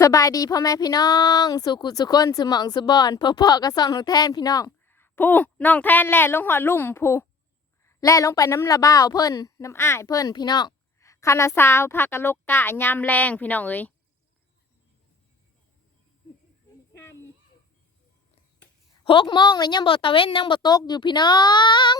สบายดีพ่อแม่พี่น้อง สุขุสุคนสมองสุบอนพ่อพ่อก็ส่องน้องแทนพี่น้องผู้น้องแทนแล่ลงหอดลุ่มผู้แล่ลงไปน้ำระบ้าวเพิ่นน้ำอ้ายเพิ่นพี่น้องคานาซาวพากะโลกกะยามแรงพี่น้องเอ้ยหกโมงเลยยังบ่ตะเว้นยังบ่ตกอยู่พี่น้อง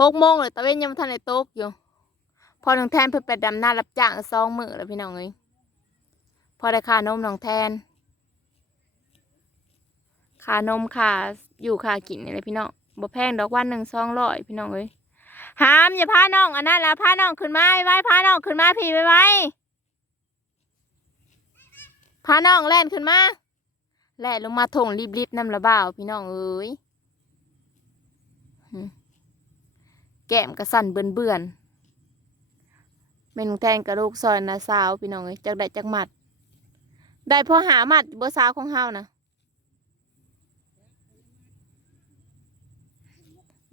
หกโมงเลยตะเวนยังบ่ทันได้ตกอยู่ พอน้องแทนเพิ่นไปดำนารับจ้างสองมือแล้วพี่น้องเอ้ยพอได้ค่านมน้องแทนค่านมค่าอยู่ค่ากินนี่แหละพี่น้องบ่แพงดอกวันหนึ่งสองร้อยพี่น้องเอ้ยหามอย่าพาน้องอันนั้นแล้วพาน้องขึ้นมาไว้พาน้องขึ้นมาพี่ไว้ไว้พาน้องแล่นขึ้นมาแล่นลงมาถงรีบๆน้ำระบ่าวพี่น้องเอ้ยหึ แก้มกระสั่นเบื่อนเมนแทนกระดูกซอยนะสาวพี่น้องเอ้ยจักได้จักหมัด ได้พอหาหมัดเบอร์สาวของเฮานะ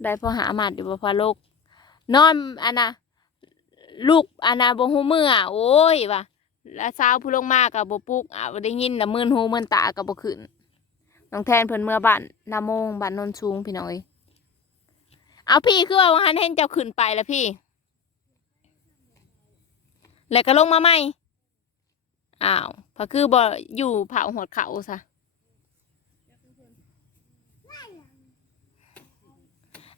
ได้พอหาหมัดอยู่บ่พอโลกนอนอันนะลูกอันนะบ่ฮู้มืออะโอ้ยว่ะแล้วสาวผู้ลงมากับบ่ปลุกอะได้ยินนะมื่นหูมื่นตากับบ่ขึ้นน้องแทนเพิ่นเมื่อบ้านนาโมงบ้านนนสูงพี่น้องเอ้ย เอาพี่คือว่าวันเห็นเจ้าขึ้นไปแล้วพี่ แล้วก็ลงมาใหม่อ้าวพะคือบ่อยู่เผาหัวเขาซะ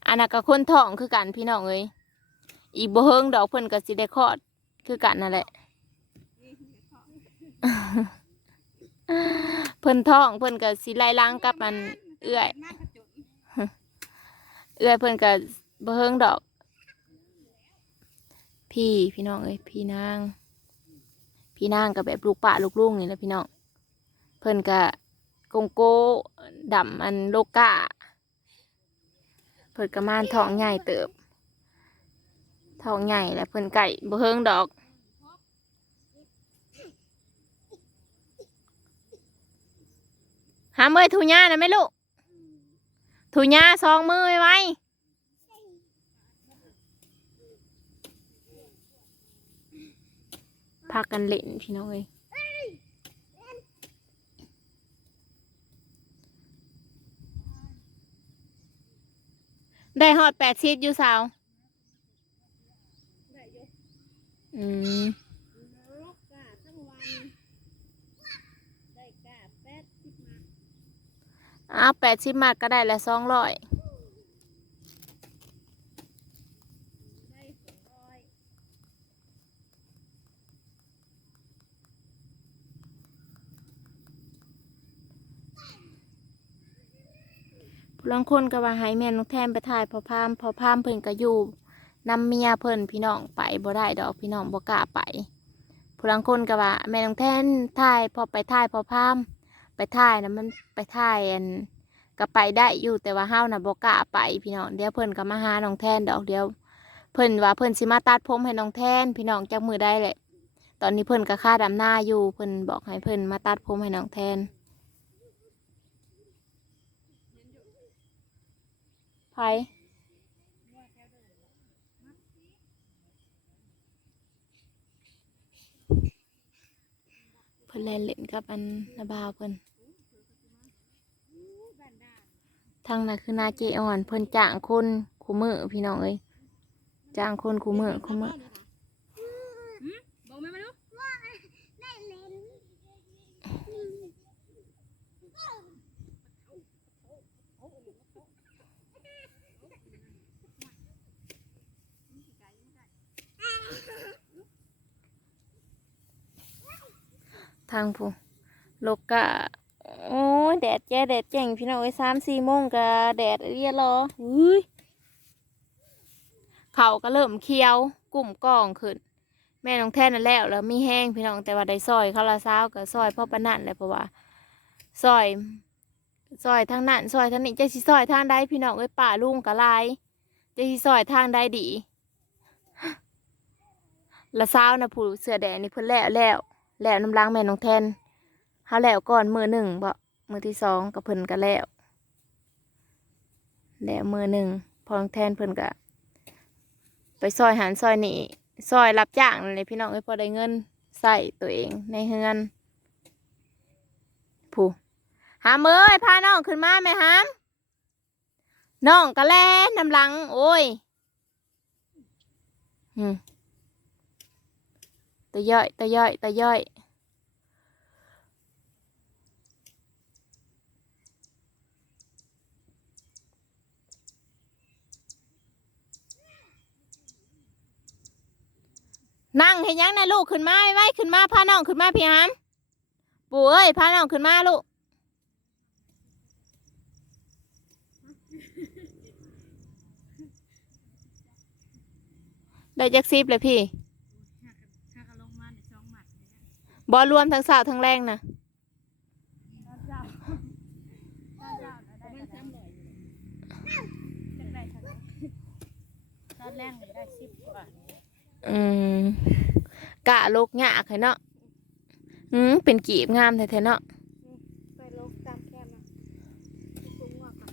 อันนั้นก็คนท้องคือกันพี่น้องเอ้ยอีกบ่เฮิงดอกเพิ่นก็สิได้คลอดคือกันนั่นแหละเพิ่นท้องเพิ่นก็สิไล่ล้างกับมันเอื้อย เอื้อยเพิ่นก็บ่เฮิงดอก พี่พี่น้องเอ้ยพี่นาง พี่นางกับแบบลูกป่าลูกลุงนี่แหละพี่น้องเพิ่นกะกงโก้ดำอันโลกาเพิ่นกะมานท้องใหญ่เติบท้องใหญ่แล้วเพิ่นไก่บ่เฮิงดอกหาเมื่อยถูหญ้านะแม่ลูก ถูหญ้าสองมือไว้ไว้พากันเล่นพี่น้องเอ้ยได้ฮอดแปดชิดอยู่สาวอืม อ้าวแปดชิดมากก็ได้ละสองร้อยผู้ลางคนก็ว่าให้แม่นกแทนไปถ่ายพอพามพอพามเพิ่นก็อยู่นำเมียเพิ่นพี่น้องไปบ่ได้ดอกพี่น้องบ่กล้าไปผู้ลางคนก็ว่าแม่นกแทนถ่ายพอไปถ่ายพอพาม ไปถ่ายนะมันไปถ่ายอันก็ไปได้อยู่แต่ว่าเฮานะบ่กล้าไปพี่น้องเดี๋ยวเพิ่นก็มาหาน้องแทนดอกเดียว เพิ่นว่าเพิ่นสิมาตัดผมให้น้องแทน พี่น้องจักมือได้แหละ ตอนนี้เพิ่นก็ค่าดำหน้าอยู่เพิ่นบอกให้เพิ่นมาตัดผมให้น้องแทนไผเพิ่นเล่นเล่นกับอันนาบาวเพิ่น ทางนั้นคือนาเจอ่อน เพิ่นจ้างคนคูมือพี่น้องเอ้ยจ้างคนคูมือคูมือบอกแม่มาดูทางผู้โลกกะ แดดแจ้แดดแจ้งพี่น้องเอ้ยสามสี่โมงกะแดดเรียรออุ้ยเขาก็เริ่มเคี้ยวกลุ่มกองขึ้น แม่น้องแท่นนั่นแล้วแล้วมีแห้งพี่น้องแต่ว่าได้ซอยเขาละเช้ากับซอยพ่อปนั่นเลยเพราะว่าซอยซอยทางนั้นซอยทางนี้จะสิซอยทางใดพี่น้องเอ้ยป่าลุงกะลายจะสิซอยทางใดดีละเช้านะผู้เสือแดงนี่เพิ่นแล้วแล้วแล้วน้ำล้างแม่น้องแทนเฮาแล้วก่อนมือหนึ่งบ่ มือที่สองกับเพิ่นก็แล้วแล้วมือหนึ่งพองแทนเพิ่นก็ไปซอยหันซอยนี่ซอยรับจ้างเลยพี่น้องเอ้พอได้เงินใส่ตัวเองในเฮือนผู้หามเอ้ยพาน้องขึ้นมาไหมหามน้องกะแลน้ำหลัง โอ้ยอืมตะย่อยตะย่อยตะย่อย นั่งเห็นยังนะลูกขึ้นมาไว้ขึ้นมาพาน้องขึ้นมาพี่หามปู่เอ้ยพาน้องขึ้นมาลูกได้จักซิบเลยพี่ถ้าเขาลงมาในช่องหมัดเนี่ยนะบอรวมทั้งสาวทั้งแรงนะตอนเจ้าตอนเลยได้เท่าไหร่ตอนแรกนี่ได้สิบกว่า อืมกะลกหยากให้เนาะอืมเป็นกีบงามแท้ๆเนาะไปลงตามแคมนะตุ้งว่าก่อน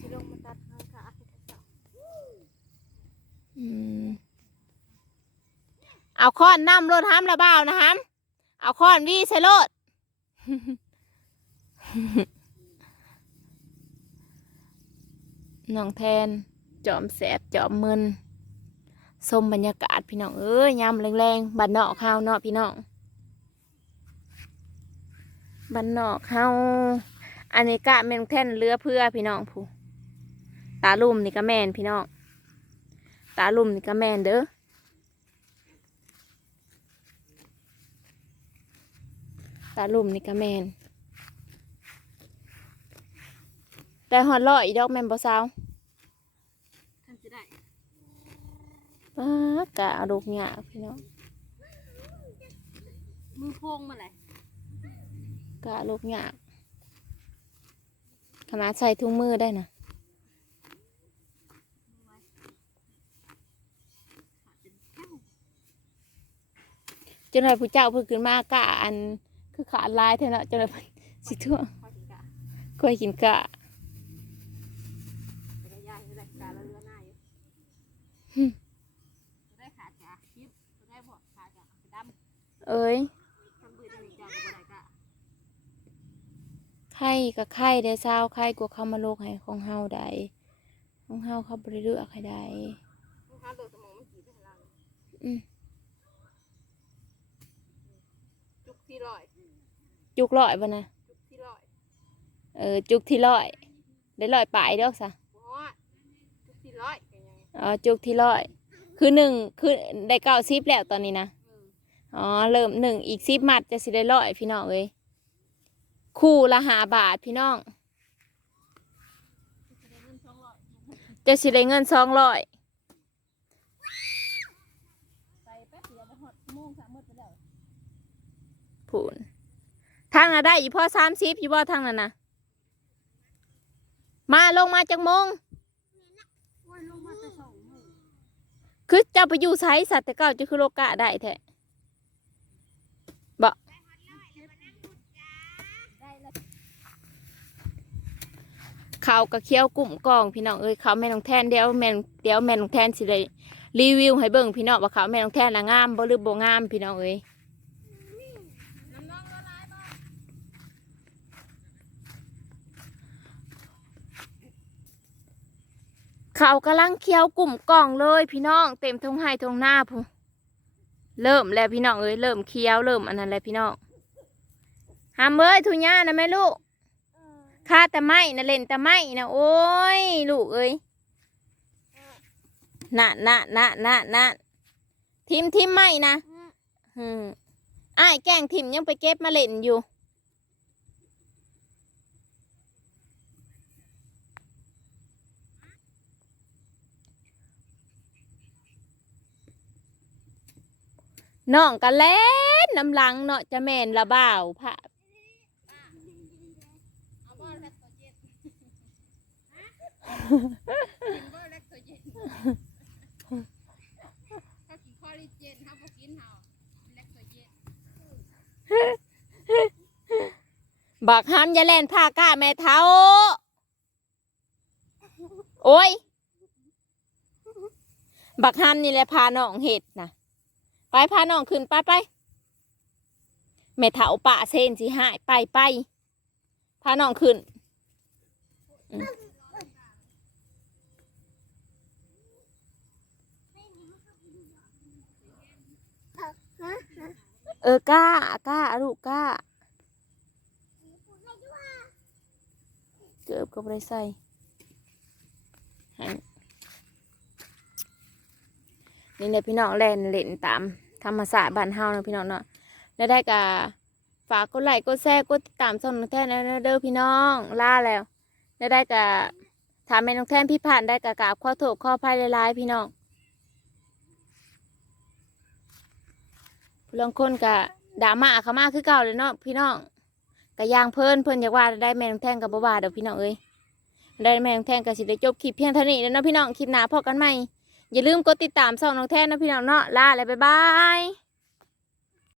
สิลงมาตัดหางขาให้เขาเจ้าอืมเอาค้อนน้ำรถห้ามระเบ้านะฮัมเอาค้อนวีใส่รถน้องแทน จอมแสบจอมมึน สมบรรยากาศพี่น้องเอ้ยยามแรงๆบันนอกข้าวเนาะพี่น้องบันนอกข้าวอันนี้กะแมนแท่นเรือเพื่อพี่น้องผู้ตาลุ่มนี่ก็แมนพี่น้องตาลุ่มนี่ก็แมนเด้อตาลุ่มนี่ก็แมนแต่หอดลอยอีดอกแมนบ่สาว ท่านจะได้ ป้ากะเอาลูกหยาพี่น้องมือโพงมาเลยกะลูกหยาขนาดใส่ถุงมือได้นะจนหน่อยผู้เจ้าเพิ่งขึ้นมากะอันคือขาดลายเท่านั้นจนหน่อยเพิ่นสิทั่วพอถึงกะเคยกินกะ แต่ก็ยายไม่ได้กะแล้วเรือหน้าอยู่ หึ จะได้ขาจ่าคลิปจะได้บอกขาจ่าดำ เอ้ย ทำบืนหนึ่งจ่าก็บ่ได้กะ ไข่กับไข่ได้เศร้าไข่กลัวเขามาโลกให้ของเฮาได้ของเฮาเขาบริเลือกให้ได้มึงห้ามโดนสมองมันกี่ไปให้เราอืมจุกที่ร้อยจุกร้อยบ่นะจุกที่ร้อยเออจุกที่ร้อยได้ร้อยปลายเด้อซะบ่ฮอดจุกที่ร้อยเป็นยังไงอ๋อจุกที่ร้อย คือหนึ่งคือได้เก้าสิบแล้วตอนนี้นะเอออ๋อเริ่มหนึ่งอีกสิบมัดจะสิได้ร้อยพี่น้องเอ้ย คู่ละหาบาทพี่น้องจะได้เงินสองร้อยจะสิได้เงินสองร้อยผูนทางน่ะได้อีพ่อสามสิบอยู่บ่ทางนั้นะมาลงมาจากมงคือเจ้าไปอยู่ไซสัตว์แต่เก่าจะคือโลกะได้แท้บ่ ได้แล้ว เขากับเคี้ยวกลุ่มกองพี่น้องเอ้ยเขาแม่น้องแทนเดี๋ยวแม่นเดี๋ยวแม่น้องแทนสิได้รีวิวให้เบิ่งพี่น้องว่าเขาแม่น้องแทนน่ะงามบ่หรือบ่งามพี่น้องเอ้ยเขากำลังเคี้ยวกลุ่มกองเลยพี่น้องเต็มทงไห้ทงหน้าพูเริ่มแล้วพี่น้องเอ้ยเริ่มเคี้ยวเริ่มอันนั้นแล้วพี่น้องหามเอ้ยทุญ่านะแม่ลูก ข้าแต่ไม่นะเล่นแต่ไม่นะโอ้ยลูกเอ้ยนะนะนะนะนะทิมทิมไม่นะอืมอ้ายแกงทิมยังไปเก็บมาเล่นอยู่น้องกันเล่นน้ำหลังเนาะจะแม่นละบ่าวพระ เอาบ่แลคโตเจนฮะกิน บ่แลคโตเจนถ้ากินคอลลาเจนเฮาบ่กินเฮาแลคโตเจนบักห้ามอย่าเล่นผ้าก้าแม่เท้า โอ้ย บักฮัมนี่แหละพาน้องเห็ดนะไปพาน้องขึ้นไปไปแม่เถาปะเซนสิหายไปไปพาน้องขึ้น เออก้าก้าลูกก้าเกือบกับไรใส่นี่เนี่ยพี่น้องเล่นเล่นตามธรรมศาสตร์บ้านเฮานะพี่น้องเนาะแล้วได้กะฝากกดไลค์กดแชร์กดติดตามช่องน้องแท่นนะเด้อพี่น้องล่าแล้วแล้วได้กะถามแม่น้องแท่นพี่ผ่านได้กะกราบข้อโทษข้อภัยหลายๆพี่น้อง ผู้ลางคนกะด่ามาเขามาคือเก่าเลยเนาะพี่น้องกะยางเพิ่นเพิ่นอยากว่าได้แม่นงแท่งกับบ่ว่าเด้อพี่น้องเอ้ยได้แม่นงแท่งกะสิได้จบคลิปเพียงเท่านี้แล้วเนาะพี่น้องคลิปหน้าพบกันใหม่อย่าลืมกดติดตามช่องน้องแท่นนะพี่น้องเนาะลาเลยบ๊ายบาย